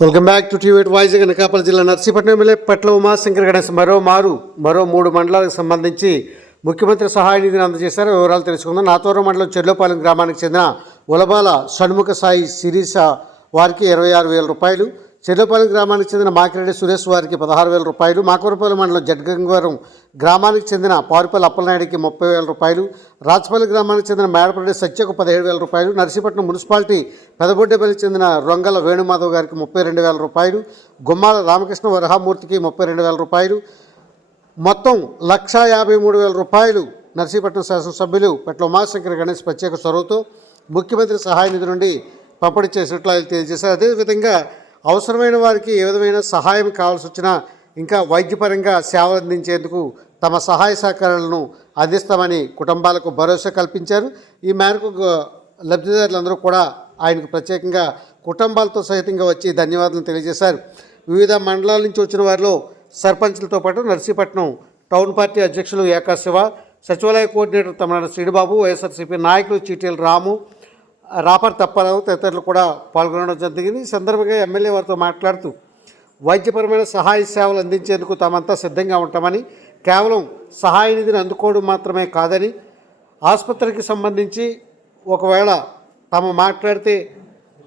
Welcome back to TV voice Anakapalli జిల్లా Narsipatnam MLA పట్ల ఉమాశంకర్ గణేష్. మరో మారు మరో మూడు మండలాలకు సంబంధించి ముఖ్యమంత్రి సహాయ నిధిని అందజేశారు. వివరాలు తెలుసుకుందాం. నాతోరం మండలం చెర్లోపాలెం గ్రామానికి చెందిన ఉలబాల షణ్ముఖ సాయి శిరీష వారికి ఇరవై ఆరు వేల రూపాయలు. చెర్లోపాలెం గ్రామానికి చెందిన మాకిరెడ్డి సురేష్ వారికి పదహారు వేల రూపాయలు మాకూరపల్లి మండలం జడ్గంగవరం గ్రామానికి చెందిన పారిపల్లి అప్పలనాయుడికి ముప్పై వేల రూపాయలు రాజపల్లి గ్రామానికి చెందిన మేడపల్లి సత్యకు పదిహేడు వేల రూపాయలు నర్సీపట్నం మున్సిపాలిటీ పెదబొడ్డేపల్లికి చెందిన రొంగల వేణుమాధవ్ గారికి ముప్పై రెండు వేల రూపాయలు గుమ్మాల రామకృష్ణ వరహామూర్తికి ముప్పై రెండు వేల రూపాయలు మొత్తం లక్షా యాభై మూడు వేల రూపాయలు నర్సీపట్నం శాసనసభ్యులు పెట్ల ఉమాశంకర్ గణేష్ ప్రత్యేక చొరవతో ముఖ్యమంత్రి సహాయ నిధి నుండి పంపిణీ చేసినట్లు ఆయన తెలియజేశారు. అదేవిధంగా అవసరమైన వారికి ఏ విధమైన సహాయం కావాల్సి వచ్చినా ఇంకా వైద్యపరంగా సేవలు అందించేందుకు తమ సహాయ సహకారాలను అందిస్తామని కుటుంబాలకు భరోసా కల్పించారు. ఈ మేరకు లబ్ధిదారులందరూ కూడా ఆయనకు ప్రత్యేకంగా కుటుంబాలతో సహితంగా వచ్చి ధన్యవాదాలు తెలియజేశారు. వివిధ మండలాల నుంచి వచ్చిన వారిలో సర్పంచ్లతో పాటు నర్సీపట్నం టౌన్ పార్టీ అధ్యక్షులు ఏకాశివ సచివాలయ కోఆర్డినేటర్ తమిళనాడు శ్రీనిబాబు వైఎస్ఆర్సీపీ నాయకులు చీటీఎల్ రాము రాపర్ తప్పారావు తదితరులు కూడా పాల్గొనడం జరిగింది. ఈ సందర్భంగా ఎమ్మెల్యే వారితో మాట్లాడుతూ వైద్యపరమైన సహాయ సేవలు అందించేందుకు తామంతా సిద్ధంగా ఉంటామని కేవలం సహాయ నిధిని అందుకోవడం మాత్రమే కాదని ఆసుపత్రికి సంబంధించి ఒకవేళ తాము మాట్లాడితే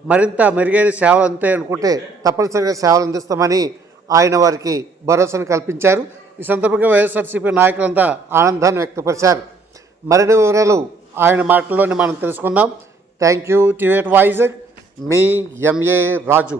మరింత మెరుగైన సేవలు అంతే అనుకుంటే తప్పనిసరిగా సేవలు అందిస్తామని ఆయన వారికి భరోసాను కల్పించారు. ఈ సందర్భంగా వైఎస్ఆర్సీపీ నాయకులంతా ఆనందాన్ని వ్యక్తపరిచారు. మరిన్ని వివరాలు ఆయన మాటల్లోనే మనం తెలుసుకుందాం. థ్యాంక్ యూ టివేట్ వైజాగ్ మీ ఎంఏ రాజు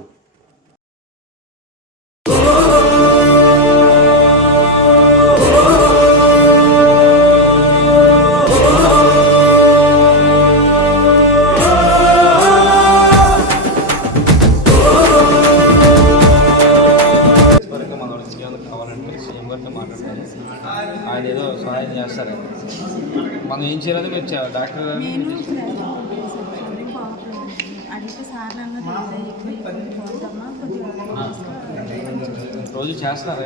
ఆయన ఏదో సహాయం చేస్తారు మనం ఏం చేయాలని మీరు డాక్టర్ రోజు చేస్తున్నారు